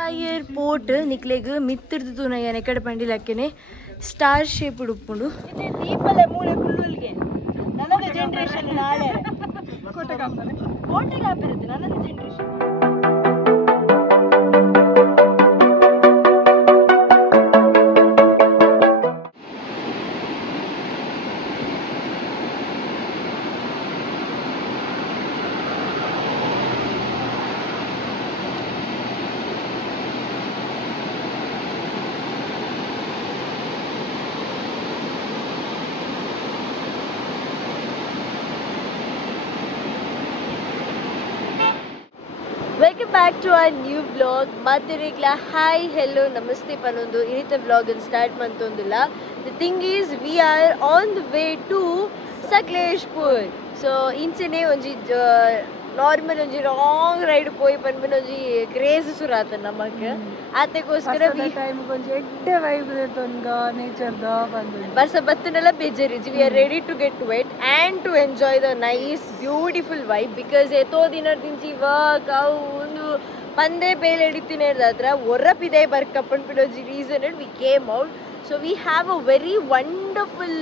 Entire port ನಿಕ್ಲೆಗ್ ಮಿತ್ತಿರ್ದು ತೂನಯ್ಯನ ಎಕಡೆ ಪಂಡಿಲಕ್ಕನೆ star shape ಉಡುಪುಂಡು ದೀಪಲೆ ಮೂಲೆ ಕುಲ್ಲುಲ್ಗೆ ನನ್ನದ ಜನರೇಷನ್ ನಾಳೆ ಕೋಟೆಗೆ ಹಾಪಿರುತ್ತೆ ನನ್ನದ generation. Welcome back to our new vlog. Mathirikla hi hello namaste panondu inita vlog start mantondula. The thing is we are on the way to Sakleshpur. So inchene onji normal onji long ride poi panbin onji craze surata namak ategoskara we time onji edde vibe detonga nature da bandu barsa battunella bejariji. We are ready to get wet and to enjoy the nice beautiful vibe because eto dinadinchi work avundu pande bele editine hatra orapide barkappan pidoji reason and we came out. So we have a very wonderful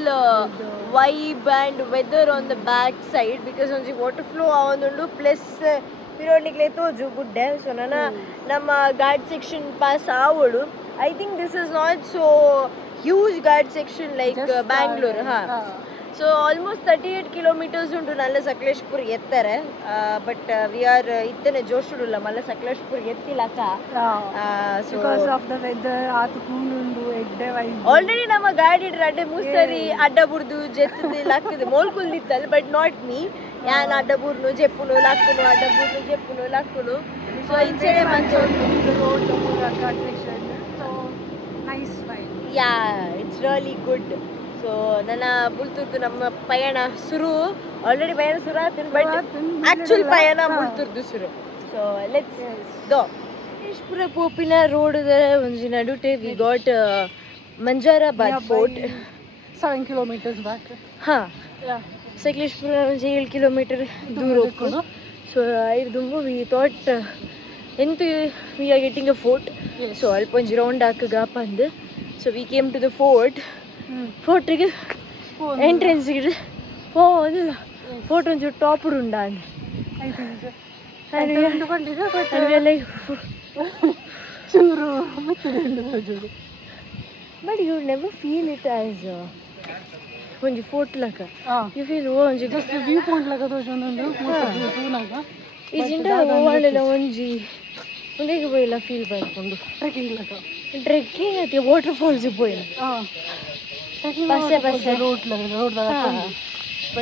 vibe and weather on the back side because onji water flow avundu plus pironikle toju good. So nana nama guard section pass avolu. I think this is not so huge guard section like Bangalore so almost 38 kilometers undu nalla Sakleshpur ettare but we are ittane joshudulla malla Sakleshpur ettilaka so because of the weather atu cool undu edde vibe already nama gaadi radde musari adda burdu jettudi lakkide mol kuldittal but not me yan adda burnu jeppunu lakkunu adda burnu jeppunu lakkunu so inchene mancho the road the guard section so nice vibe yeah it's really good. So ನನ್ನ ಬುಲ್ತುರ್ದು ನಮ್ಮ ಪಯಣ ಶುರು already ಪಯಣ ಶುರು ಆಯ್ತು but actual ಪಯಣ ಬುಲ್ತುರ್ದು ಶುರು. So let's go. Sakleshpur ಪೋಪಿನ ರೋಡ್ ಒಂಜಿ ನಡುಟೆ we got Manjarabad fort 7 kilometers back. Sakleshpur ಒಂಜಿ 7 kilometer ದೂರ ಹೋಗ್ಕೊಂಡು ಸೊ ಐದು ದುಂಬು ವಿ ಥಾಟ್ ಎಂತ we are getting a fort so ಅಲ್ಪ ಒಂಜಿ ರೌಂಡ್ ಹಾಕಗ ಪಂದು so we came to the fort. ಫೋರ್ಟಿಗೆ ಎಂಟ್ರೆನ್ಸ್ಗೆ ಹೋದಿಲ್ಲ ಫೋಟೋ ಒಂಚೂರು ಟಾಪರ್ ಉಂಡಾ ಚೂರು but you never feel it as ಒಂಜಿ ಫೋರ್ಟ್ ಲಕ ಯು ಫೀಲ್ ಒಂಜಿ ವ್ಯೂ ಪಾಯಿಂಟ್ ಲಕ ಈಜಿಂಡ ಒಳ್ಳೆಲ್ಲ ಒಂಜಿ ಒಂದೇಗೆ ಪೋಯಿಲ್ಲ ಫೀಲ್ ಬರ್ಕೊಂಡು ಟ್ರೆಕ್ಕಿಂಗ್ ಲಕ ಟ್ರೆಕ್ಕಿಂಗ್ ಐತಿ ವಾಟರ್ ಫಾಲ್ಸಿಗೆ ಪೋಯಿಲ್ಲ ಪಸೆ ಪಸೆ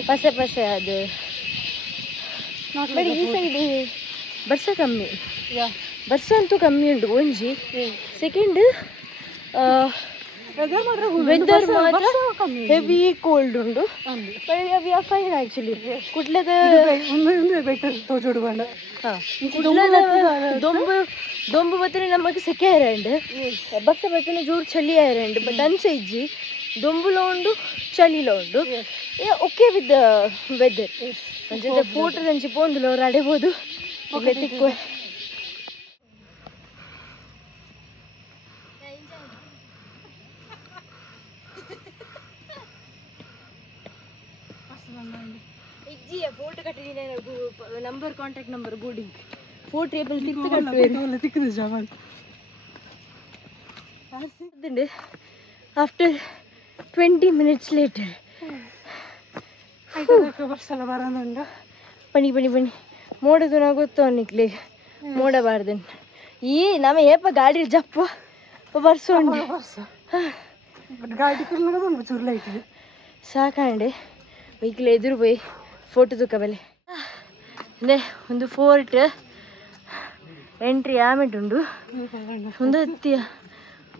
ಪಸೆ ಪಸೆ ಅದು ಬಟ್ ಈ ಸೈಡ್ ಬರ್ಸ ಕಮ್ಮಿ ಬರ್ಸ ಅಂತೂ ಕಮ್ಮಿ ಉಂಟು ಒಂಜಿ ಸೆಕೆಂಡ್ ವೆದರ್ ಮಾತ್ರ ಹೆವಿ ಕೋಲ್ಡ್ ಉಂಡು ವಿ ಆರ್ ಫೈನ್ ಆಕ್ಚುಲಿ ಕುಡ್ಲದ ಬೆಟರ್ ತೋಜೋಡುವಂಡ ಕುಡ್ಲದ ದೊಂಬು ಬತ್ತನೆ ನಮಗೆ ಸೆಕೆ ಆಯರಂಡ್ ಬಸ್ಸ ಬತ್ತನೆ ಜೋರು ಚಳಿ ಆಯರಂಡ್ ಬಟ್ ಅಂಚ ಇಜ್ಜಿ ದೊಂಬುಲ ಉಂಡು ಚಳಿಲ ಉಂಡು ಓಕೆ ವಿತ್ ದ ವೆದರ್ ಅಂಚೆ ಫೋಟೋ ಅಂಚಿ ಪೋಂದುಲ ಅವ್ರು ಅಡೆಬೋದು ಇಲ್ಲ ತಿಕ್ಕು ಇಜ್ಜಿಯ ಫೋಟೋ ಕಟ್ಟಿದ್ದೀನಿ ನಂಬರ್ ಕಾಂಟ್ಯಾಕ್ಟ್ ನಂಬರ್ ಗೋಡಿ ಫೋಟೋ ಏಬಲ್ ತಿಕ್ಕು ಕಟ್ಟು ತಿಕ್ಕದು ಜವಾನ್ after 20 minutes later ಬರ್ಸಲ್ಲ ಬರೋದಂಡ ಪಣಿ ಪಣಿ ಪಣಿ ಮೋಡದು ನಾ ಗೊತ್ತವನಿಕ್ಲಿ ಮೋಡಬಾರ್ದನ್ ಈ ನಮ್ಮ ಏಪ ಗಾಡಿ ಜಪ್ಪ ಬರ್ಸೋಂಡು ಗಾಡಿ ಕುರ್ನಗದು ಚೂರ್ಲ ಐತಿ ಸಾಕಂಡೆ ವೆಹಿಕಲ್ ಎದುರು പോയി ಫೋಟೋ ತುಕ್ಕಬಲೆ ಅಂದ್ರೆ ಒಂದು ಫೋರ್ಟ್ ಎಂಟ್ರಿ ಆಮೆಂಟುಂಡು ಒಂದು ಹತ್ತಿಯ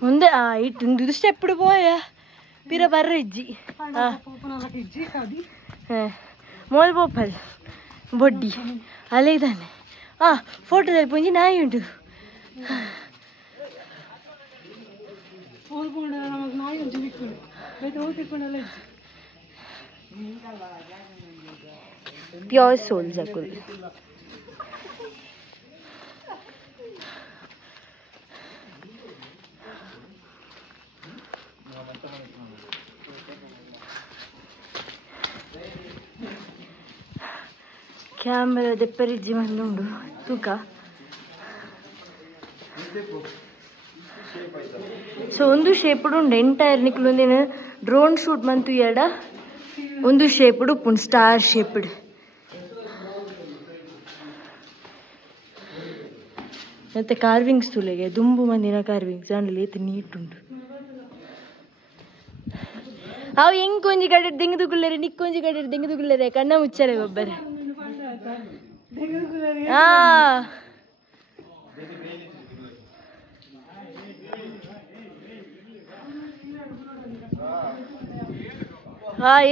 ಮುಂದೆ ಇಟ್ಟು ಸ್ಟೆಪ್ പോയ പിര പറ ഇജ്ജി മോൾ പോപ്പൽ ಬೊಡ್ಡಿ ಅಲ್ಲೇ ಇದ್ದಾನೆ ಫೋಟೋದಲ್ಲಿ ಪುಂಜಿ ನಾಯಿ ಉಂಟು ಪ್ಯೂರ್ ಸೋಲ್ ಜಕುಲ್ ಕ್ಯಾಮ್ರಾ ದೆಪ್ಪರಿಜ್ಜಿ ಮಂದುಂಡು ತೂಕ. ಸೊ ಒಂದು ಶೇಪ್ಡ್ ಉಂಡು ಎಂಟೈರ್ ನಿಕ್ಲು ಒಂದೇನು ಡ್ರೋನ್ ಶೂಟ್ ಮಂತು ಎಡ ಒಂದು ಶೇಪ್ಡ್ ಉಪ್ಪುಂಡು ಸ್ಟಾರ್ ಶೇಪ್ಡ್. ಮತ್ತೆ ಕಾರ್ವಿಂಗ್ಸ್ ತುಲೆಗೆ ದುಂಬು ಮಂದಿನ ಕಾರ್ವಿಂಗ್ಸ್ ಅಂಡಲ್ಲಿ ಏತು ನೀಟುಂಡು. ಅವು ಹೆಂಗ್ ಕೊಂಜಿ ಕಡೆ ದಿಂಗದುಗುಳ್ಳರೆ ನಿಕ್ಕೊಂಜಿ ಕಡೆ ದಿಂಗದುಗುಳ್ಳರೆ ಕಣ್ಣ ಮುಚ್ಚರೆ ಒಬ್ಬರೇ.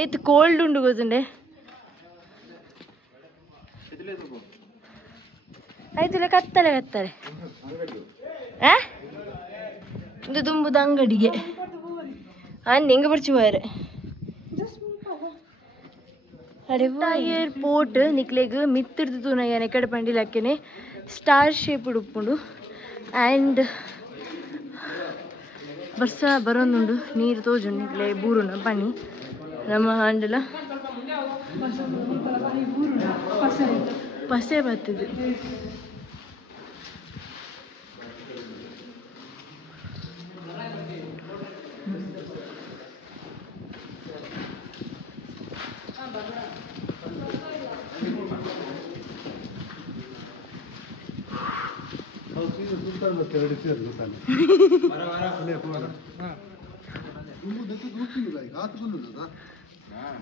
ಏತ್ ಕೋಲ್ಡ್ ಉಂಡು ಗೊತ್ತುಂಡೆ. ಆಯ್ತು ಕತ್ತಲೆ ಇದು ದುಂಬುದ ಅಂಗಡಿಗೆ ಹೆಂಗ ಬರ್ಚಿ ಹೋಯರೆ ಏರ್ಪೋರ್ಟ್ ನಿಕ್ಲೆಗ್ ಮಿತ್ತಿಡ್ದು ತೂನಯ್ಯನೆ ಕಡೆ ಪಂಡಿಲಕ್ಕನೆ ಸ್ಟಾರ್ ಶೇಪ್ ಉಡುಪುಂಡು ಆ್ಯಂಡ್ ಬರ್ಸ ಬರೋಂದುಂಡು ನೀರು ತೋಜುಂಡು ನಿಕ್ಲೆ ಬೂರುನ ಪನಿ ನಮ್ಮ ಹಾಂಡಲ ಪಸೆ ಬರ್ತದೆ.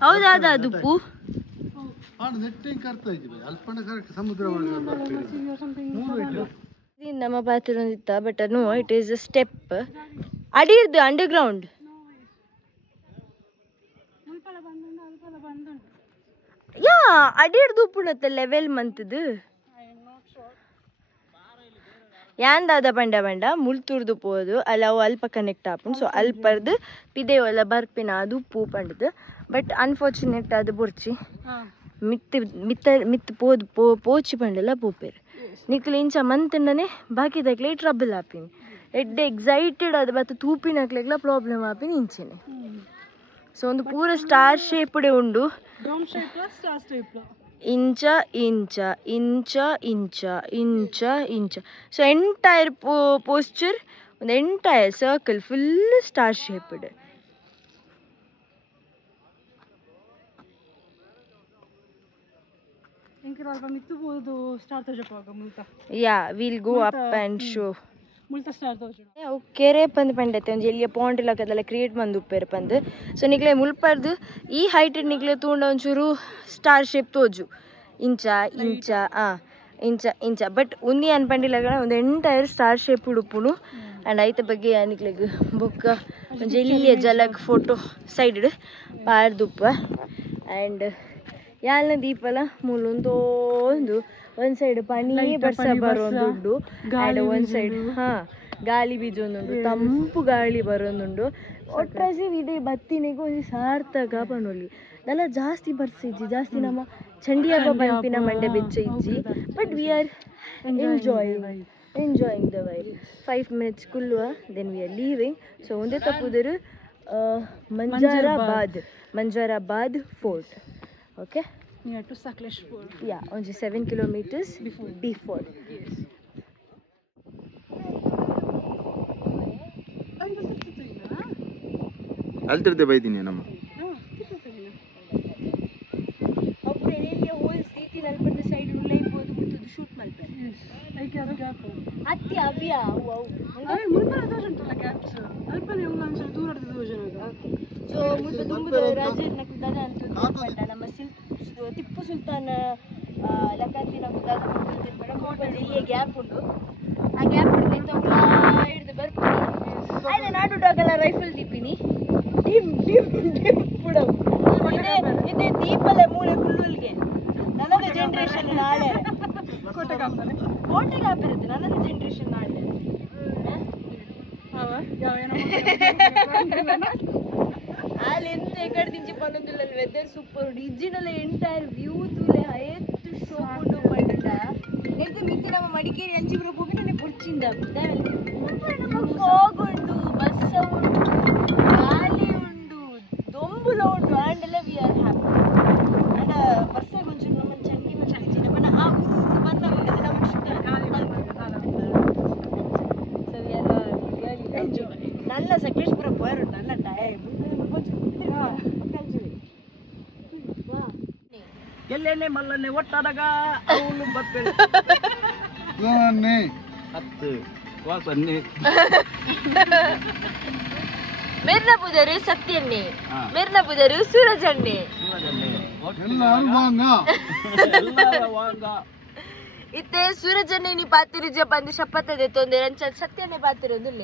ಹೌದಾ ದುಪ್ಪು ನಮ್ಮ ಪಾತ್ರ ಒಂದಿತ್ತ but no it is a step ಅಡಿರ್ದು ಅಂಡರ್ಗ್ರೌಂಡ್ ಯಾ ಅಡಿರ್ದು ಉಪ್ಪುಣತ್ತ ಲೆವೆಲ್ ಮಂತದು ಯಾಂದಾದ ಬಂಡ ಬಂಡ ಮುಳ್ತುರ್ದು ಪೋದು ಅಲ್ಲ ಅವು ಅಲ್ಪ ಕನೆಕ್ಟ್ ಆಪುಂಡು. ಸೊ ಅಲ್ಪರ್ದು ಪಿದೇವಲ್ಲ ಬರ್ಪಿನ ಅದು ಉಪ್ಪು ಪಂಡದು ಬಟ್ ಅನ್ಫಾರ್ಚುನೇಟ್ ಅದು ಬೊರ್ಚಿ ಮಿತ್ ಪೋಚಿ ಪಂಡಲ್ಲ ಪೋಪೇರು ನಿಕ್ಲು ಇಂಚ ಮಂತಂಡನೆ ಬಾಕಿದಕ್ಲೆ ಟ್ರಬಲ್ ಆಪಿನಿ ಎಡ್ಡೆ ಎಕ್ಸೈಟೆಡ್ ಅದು ಮತ್ತು ತೂಪಿನಕ್ಲೆಗ್ಲ ಪ್ರಾಬ್ಲಮ್ ಆಪಿನಿ ಇಂಚೆನೆ. ಸೊ ಒಂದು ಪೂರ ಸ್ಟಾರ್ ಶೇಪ್ಡೆ ಉಂಡು ಇಂಚ ಇಂಚ ಇಂಚ ಇಂಚ ಇಂಚ ಇಂಚ. ಸೊ ಎಂಟೈರ್ ಪೋಸ್ಚರ್ ಒಂದು entire circle full star shaped. Yeah will go up and show ಅವು ಕೆರೆ ಪಂದು ಪಂಡತೆ ಒಂದು ಎಲ್ಲಿಯ ಪಾಂಡ್ ಇಲ್ಲಕದೆಲ್ಲ ಕ್ರಿಯೇಟ್ ಮಂದು ಉಪ್ಪೇರು ಪಂದು. ಸೊ ನಿಕ್ಲೆ ಮುಲ್ಪರ್ದು ಈ ಹೈಟ್ ನಿಕ್ಲೆ ತೂಂಡ ಒಂಚೂರು ಸ್ಟಾರ್ ಶೇಪ್ ತೋಜು ಇಂಚ ಇಂಚ ಇಂಚ ಇಂಚ ಬಟ್ ಉಂದಿ ಅನ್ಪಂಡಿಲ್ಲ ಒಂದು ಎಂಟೈರ್ ಸ್ಟಾರ್ ಶೇಪ್ ಉಡುಪುನು ಆ್ಯಂಡ್ ಐತ ಬಗ್ಗೆ ನಿಕ್ಲೆಗ್ ಬೊಕ್ಕ ಒಂಜಿ ಎಲ್ಲಿಯ ಜಲಗ್ ಫೋಟೋ ಸೈಡ್ ಪಾರ್ದುಪ್ಪ ಆ್ಯಂಡ್ ಯಾಲ್ನ ದೀಪಲ ಮೂಲೊಂದೋಂದು ಒಂದು ಸೈಡ್ ಪನಿ ಬರ್ಸ ಬರೋಂದುಂಡು ಆ್ಯಂಡ್ ಒಂದು ಸೈಡ್ ಗಾಳಿ ಬೀಜೊಂದುಂಡು ತಂಪು ಗಾಳಿ ಬರೋಂದುಂಡು ಒಟ್ರಾಸಿ ಇದೇ ಬತ್ತಿನಿಗೂ ಒಂದು ಸಾರ್ಥಕ ಪನೊಲಿ ದಲ್ಲ ಜಾಸ್ತಿ ಬರ್ಸಿಜ್ಜಿ ಜಾಸ್ತಿ ನಮ್ಮ ಚಂಡಿ ಹಬ್ಬ ಬಂಪಿನ ಮಂಡೆ ಬೆಚ್ಚ ಇಜ್ಜಿ but we are enjoying the vibe. 5 minutes ಕುಲ್ಲುವ then we are leaving. So ಒಂದೇ ತಪ್ಪುದರು Manjarabad fort. Okay, near to Sakleshpur. Yeah, only 7 kilometers before. Yes. ಅಲ್ತಿರ್ದೆ ಬೈದಿನಿ ನಮ್ಮ ಶೂಟ್ ಮಾಡ್ತಾರೆ ಅತ್ತಿ ಅಭಿಯ ಸೊ ಮುಲ್ಪ ತುಂಬುದ ರಾಜ ನಕುದಾದ ಅಂತ ಪಂಡ ನಮ್ಮ ಟಿಪ್ಪು ಸುಲ್ತಾನ್ ಲಕಾತಿ ನಕುದಾದ ಪಂಡ ಇಲ್ಲಿಯೇ ಗ್ಯಾಪ್ ಉಂಡು ಆ ಗ್ಯಾಪ್ ಹಿಡಿದು ಬರ್ತೀನಿ ಆಯ್ತು ನಾಡುಡಾಗಲ್ಲ rifle Deepini dim dim dim ಬಿಡವು ಇದೇ ದೀಪಲ ಮೂಳೆ ಕುಲ್ಲುಲ್ಗೆ ನನ್ನದು ಜನರೇಷನ್ ನಾಳೆ ಕೋಟೆಗೆ ಹಾಪಿರುತ್ತೆ ನನ್ನದು ಜನರೇಷನ್ ನಾಳೆ ಅಲ್ಲಿ ಎಂತ ಎಕಡೆ ದಿಂಚಿ ಪನ್ನೊಂದಿಲ್ಲ ವೆದರ್ ಸೂಪರ್ ಉಂಟು ಇಜ್ಜಿನಲ್ಲ ಎಂಟೈರ್ ವ್ಯೂ ತೂಲೆ ಹೈಯೆಸ್ಟ್ ಶೋ ಉಂಟು ಪಂಡ ಎದ್ದು ಮಿತ್ತಿ ನಮ್ಮ ಮಡಿಕೇರಿ ಅಂಚಿಪುರ ಹೋಗಿ ನನಗೆ ಪುರ್ಚಿಂದ ಫಾಗ್ ಉಂಟು ಬಸ್ಸ ಉಂಟು ಗಾಳಿ ಉಂಟು ದೊಂಬುಲ ಉಂಟು ಆ್ಯಂಡ್ ಎಲ್ಲ ವಿ ಆರ್ ಹ್ಯಾಪಿ ಆ್ಯಂಡ್ ಬಸ್ಸಾಗ ಒಂಚೂರು ನಮ್ಮ ಚಂಡಿ ಬರ್ತಿದ್ವಿ ಎಲ್ಲೆಣ್ಣೆ ಮಲ್ಲಣ್ಣೆ ಒಟ್ಟಾದಾಗ ಅವನು ಬರ್ತೇನೆ 10 ವಾಸನ್ನೆ ಮೆರ್ನ ಬುದರು ಸತ್ಯಣ್ಣೆ ಮೆರ್ನ ಬುದರು ಸೂರಜಣ್ಣೆ ಇತ್ತೆ ಸೂರಜಣ್ಣೆ ನೀ ಪಾತಿರುಜ ಬಂದು ಶಪಥ ದೆತ್ತೊಂದೆ ರಂಚ ಸತ್ಯಣ್ಣೆ ಪಾತಿರೋದಿಲ್ಲ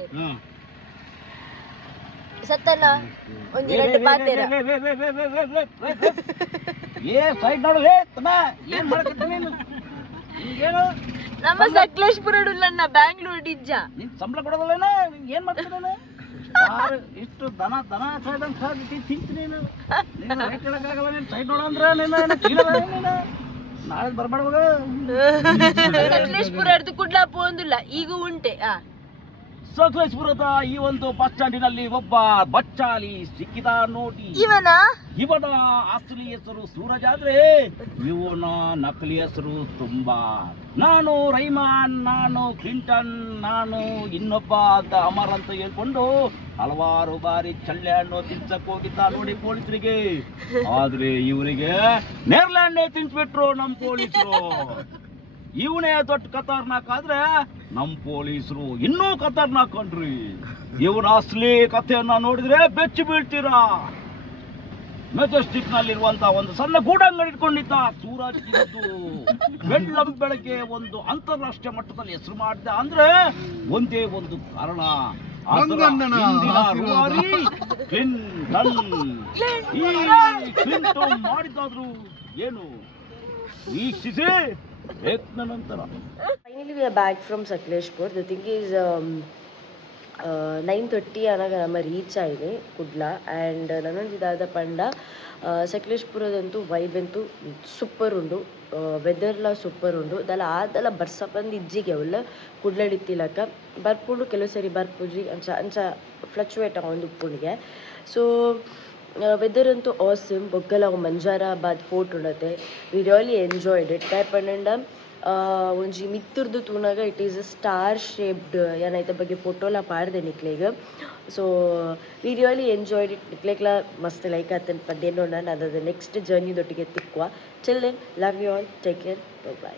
ಸತ್ತನ ಒಂದು ಎರಡು ಪಾತಿರ ಏ ಸೈಡ್ ನೋಡು ತಮ್ಮ ಏನ್ ಮಾಡಕತ್ತಿ ನೀನು ಏನು ನಮ್ಮ ಸಕಲೇಶ್ಪುರ ಉಳ್ಳಣ್ಣ ಬ್ಯಾಂಗ್ಳೂರ್ ಡಿಜ್ಜ ನೀನ್ ಸಂಬಳ ಕೊಡೋದಲ್ಲೇನ ಏನ್ ಮಾಡ್ತಿದ್ದಾನೆ ಇಷ್ಟು ದನ ದನ ಸಾಯ್ದಂಗ್ ಸಾಯ್ದು ತಿಂತೀನಿ ನೀನು ರೈಟ್ ಹೇಳಕ್ಕಾಗಲ್ಲ ನೀನು ಸೈಡ್ ನೋಡ ಅಂದ್ರೆ ನೀನು ನಾಳೆ ಬರ್ಬೇಡ ಸಕಲೇಶ್ಪುರ ಹಿಡಿದು ಕುಡ್ಲಾ ಪೋಂದಿಲ್ಲ ಈಗ ಉಂಟೆ ಸಕಲೇಶ್ಪುರದ ಈ ಒಂದು ಬಸ್ ಸ್ಟ್ಯಾಂಡಿನಲ್ಲಿ ಒಬ್ಬ ಬಚ್ಚಾಲಿ ಸಿಕ್ಕಿದ ನೋಡಿ ಇವನ ಅಸಲಿ ಹೆಸರು ಸೂರಜ್ ಆದ್ರೆ ಇವನ ನಕಲಿ ಹೆಸರು ತುಂಬಾ. ನಾನು ರೈಮಾನ್, ನಾನು ಕ್ಲಿಂಟನ್, ನಾನು ಇನ್ನೊಬ್ಬ ಅಂತ ಅಮರ್ ಅಂತ ಹೇಳ್ಕೊಂಡು ಹಲವಾರು ಬಾರಿ ಚಳ್ಳೆ ಹಣ್ಣು ತಿನ್ಸಕ್ ಹೋಗಿದ್ದ ನೋಡಿ ಪೊಲೀಸರಿಗೆ. ಆದ್ರೆ ಇವರಿಗೆ ನೇರ್ಲ್ಯಾಂಡೇ ತಿನ್ಸ್ಬಿಟ್ರು ನಮ್ ಪೊಲೀಸರು. ಇವನೇ ದೊಡ್ಡ ಖತರ್ನಾಕ್ ಆದ್ರೆ ನಮ್ ಪೊಲೀಸರು ಇನ್ನೂ ಖತರ್ನಾಕ್ ಕಣ್ರಿ. ಇವನ ಅಸಲಿ ಕಥೆಯನ್ನ ನೋಡಿದ್ರೆ ಬೆಚ್ಚಿ ಬೀಳ್ತೀರಾ. ಮೆಜೆಸ್ಟಿಕ್ ನಲ್ಲಿರುವಂತ ಒಂದು ಸಣ್ಣ ಗೂಡಂಗಡಿ ಇಟ್ಕೊಂಡಿದ್ದ ಸೂರಜ್ ಇವತ್ತು ಬೆಳ್ಳಂ ಬೆಳಗ್ಗೆ ಒಂದು ಅಂತಾರಾಷ್ಟ್ರೀಯ ಮಟ್ಟದಲ್ಲಿ ಹೆಸರು ಮಾಡಿದ ಅಂದ್ರೆ ಒಂದೇ ಒಂದು ಕಾರಣ, ಕ್ಲಿಂಟನ್ ಮಾಡಿದ್ದಾದ್ರು ಏನು ವೀಕ್ಷಿಸಿ ನಂತರ. Finally we are back from Sakleshpur. The thing is 9:30 ಅನಾಗ ನಮ್ಮ ರೀಚ್ ಆಗಿದೆ ಕುಡ್ಲಾ. ಆ್ಯಂಡ್ ನನ್ನೊಂದು ಇದಾದ ಪಂಡ ಸಕಲೇಶ್ಪುರದಂತೂ ವೈಬ್ ಅಂತೂ ಸೂಪರ್ ಉಂಡು, ವೆದರ್ಲ ಸೂಪರ್ ಉಂಡು. ದಲ್ಲ ಆದಲ್ಲ ಬರ್ಸ ಬಂದು ಇಜ್ಜಿಗೆ ಅವಲ್ಲ ಕುಡ್ಲಡಿತ್ತಿಲಕ ಬರ್ಪುಂಡು, ಕೆಲವು ಸರಿ ಬರ್ಪುಜಿ ಅಂಚ ಅಂಚ ಫ್ಲಕ್ಚುವೇಟ್ ಆಗೊಂದು ಉಪ್ಪುಣಿಗೆ. ಸೊ ವೆದರ್ ಅಂತೂ ಆಸಮ್. ಬೊಗ್ಗಲ ಮಂಜಾರಾಬಾದ್ ಫೋರ್ಟ್ ಉಂಡತೆ. We really enjoyed it. Type ಪಂಡ ಒಂಜಿ ಮಿತ್ತುರ್ದು ತೂನಾಗ it is a star shaped ಏನಾಯ್ತ ಬಗ್ಗೆ ಫೋಟೋಲ ಪಾಡ್ದೆ ನಿಕ್ಲೆಗ್. So we really enjoyed it. ನಿಕ್ಲೆಗ್ಲ ಮಸ್ತ್ ಲೈಕ್ ಆತನ ಪಂದೇನೋ ನಾನು ಅದ ನೆಕ್ಸ್ಟ್ ಜರ್ನಿದೊಟ್ಟಿಗೆ ತಿಕ್ಕುವ. Chill then, love you all, take care, by.